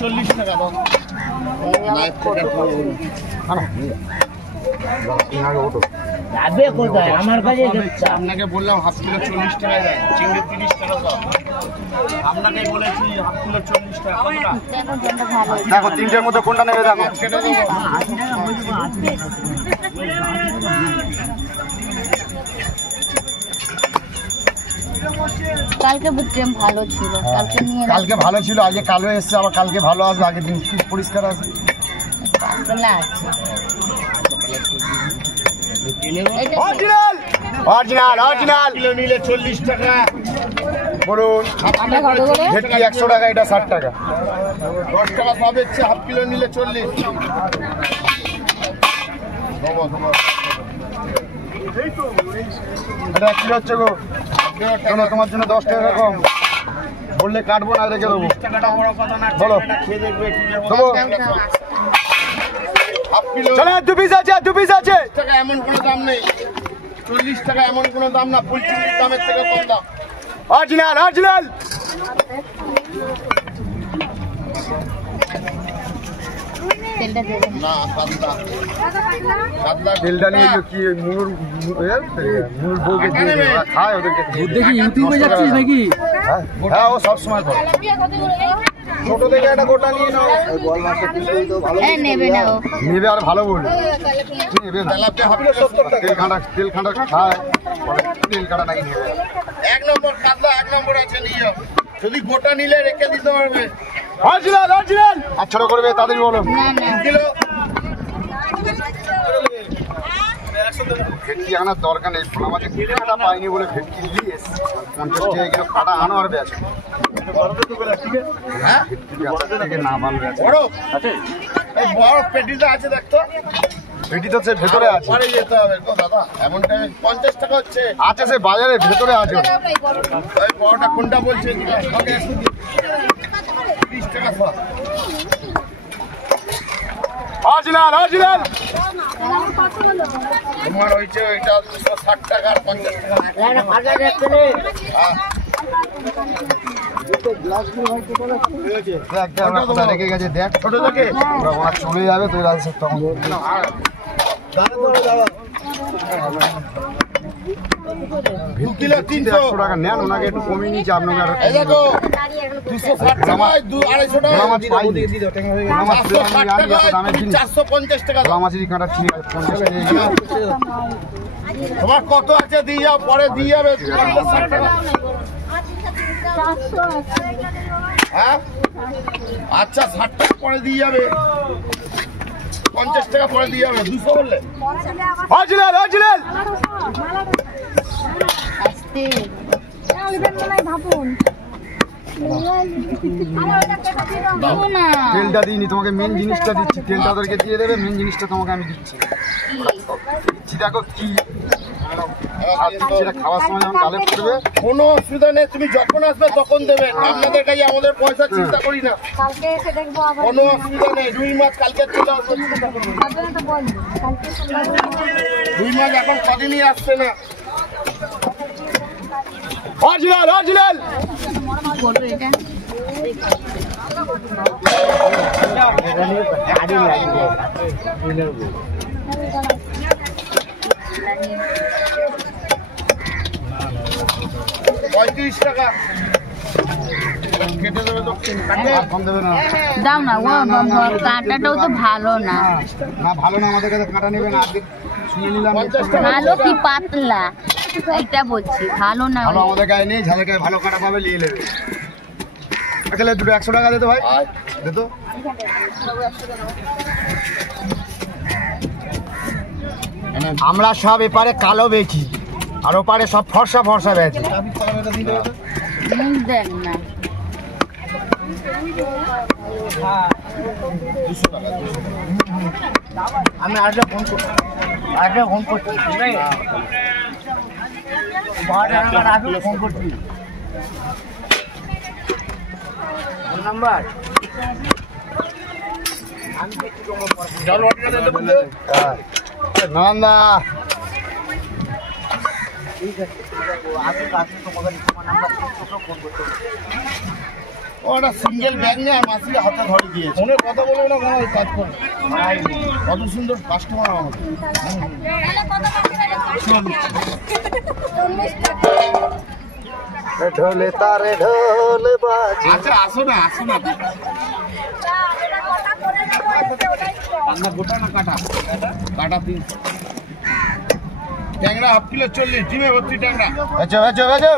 40 টাকা দাও। যাবে কোথায়? আমার কাছে আপনাকে বললাম হাফ কিলো 40 টাকা দেয়, চিংড়ি 30 টাকা দাও। আপনাকে বলেছি হাফ কিলো 40 টাকা। দেখো তিনটের মধ্যে কোনটা নেবে দেখো। কালকে বুঝলাম ভালো ছিল, কালকে নিয়ে কালকে ভালো ছিল, আজকে কালো এসছে, আবার কালকে ভালো আসবে, আগের দিন খুব পরিষ্কার আছে। কালকে আছে অরিজিনাল অরিজিনাল অরিজিনাল কিলো নিলে 40 টাকা। বলুন ভেটকি 100 টাকা, এটা 60 টাকা। 10 টাকা সব হচ্ছে, হাফ কিলো নিলে 40। এটা 1 কিলো হচ্ছে গো। শোনো, তোমার জন্য 10 টাকা কম বললে কাটবো না, রেখে দেবো। টাকাটা বড় কথা না, বলো। খেয়ে দেখবে দেবো। হাফ কিলো চলে 2 পিস আছে, 2 পিস আছে। টাকা এমন কোনো দাম নেই, 40 টাকা এমন কোনো দাম না, ফুলচিংড়ির দামের থেকে কম দাম। অরিজিনাল অরিজিনাল তেলটা দেবেন না কাতলা কাতলা তেলটা নিয়ে কি মুনুর বউকে দিয়ে দেবে, ওরা খায়, ওদেরকে দেখি ইউটিউবে যাচ্ছিস নাকি? হ্যাঁ, ও সব সময় করে। ছোট থেকে একটা গোটা নিয়ে নাও। হ্যাঁ নেবে না ও নেবে আর ভালো বলবে নেবে না। তেলাপিয়া হাফ কিলো 70 টাকা। তেল খাঁটা খায়, তেল কাটা নাকি নেবে। 1 নম্বর কাতলা 1 নম্বর আছে, নিয়ে যাও। যদি গোটা নিলে রেখে দিতে পারবে। Original original. আর ছোট করবে তাড়াতাড়ি বলো। না না 1 কিলো ভেটকি আনার দরকার নেই, আমাদের কাটা পাইনি বলে ভেটকি নিয়ে এসছি। 50 টাকা কিলো কাটা আনো আর বেচ। হ্যাঁ থেকে না ভালো বেচ। বড় আছে, এই বড় পেটিটা আছে দেখতো। ভেটি তো সে ভেতরে আছে। পরে যেতে হবে গো দাদা, এমন টাইমে 50 টাকা হচ্ছে। আছে সে বাজারে ভেতরে আছে। ওই বড়টা কোনটা বলছে? 30 টাকা সব। Original original. তোমার হয়েছে ওইটা 260 টাকা আর 50 টাকা। রেখে গেছে দেখ, ছোট থেকে চলে যাবে তুই রাজ তখন। 2 কিলো 300 100 টাকা নেন, ওনাকে একটু কমিয়ে নিয়েছে, আপনাকে আর এই দেখো 260 টাকা 250 টাকা 450 টাকা। মাছের কাঁটা ঠিক আছে 50 টাকা। তোমার কত আছে দিয়ে যাও, পরে দিয়ে যাবে 50 টাকা। হ্যাঁ আচ্ছা 60 টাকা পরে দিয়ে যাবে, 50 টাকা পরে দিয়ে যাবে। 200 বললে অরিজিনাল অরিজিনাল। আস্তে তেলটা দিইনি তোমাকে, মেন জিনিসটা দিচ্ছি। তেলটা ওদেরকে দিয়ে দেবে, মেন জিনিসটা তোমাকে আমি দিচ্ছি। দেখো কি সেটা খাওয়ার সময় যখন গালে পড়বে। কোনো অসুবিধা নেই, তুমি যখন আসবে তখন দেবে। আপনাদের কাছে আমাদের পয়সা চিন্তা করি না, কালকে এসে দেখবো আবার কোনো অসুবিধা নেই। রুই মাছ কালকে চলে আসবে, চিন্তা করবেন না। রুই মাছ এখন কদিনই আসছে না। Original original. করবো এটা $35 টাকা কেটে দেবে তো। কম দেবে না। দাও না, ও কাঁটাটাও তো ভালো না। না ভালো না, আমাদের কাছে কাঁটা নেবে না। আজকে শুনে নিলাম 50 টাকা। ভালো কি পাতলা, এটা বলছি ভালো না। ভালো আমাদের গায়ে নেই, যাদের গায়ে ভালো কাঁটা পাবে নিয়ে নেবে। তাহলে দুটো 100 টাকা দে তো ভাই, দে তো। আমরা সব এপারে কালো বেচি, আর ওপারে সব ফর্সা ফর্সা বেচি। মুখ দেন না আমি আরেকটা ফোন করছি, ফোন করছি নাম্বার। না ঠিক আছে, আমি কাছে তোমার নাম্বার ফোন করতে ও একটা সিঙ্গেল ব্যাগ নিয়ে আর মাসিকে হাতে ধরে দিয়েছে ফোনে কথা বলে না মনে হয় কাজ করে কত সুন্দর কাস্টমার আমাদের ঢোলে তারে ঢোল বাজে। আচ্ছা আসো না রান্না গোটা না কাটা কাটা 300 ট্যাংরা হাফ কিলো 40 ডিমে ভর্তি ট্যাংরা বেচো বেচো বেচো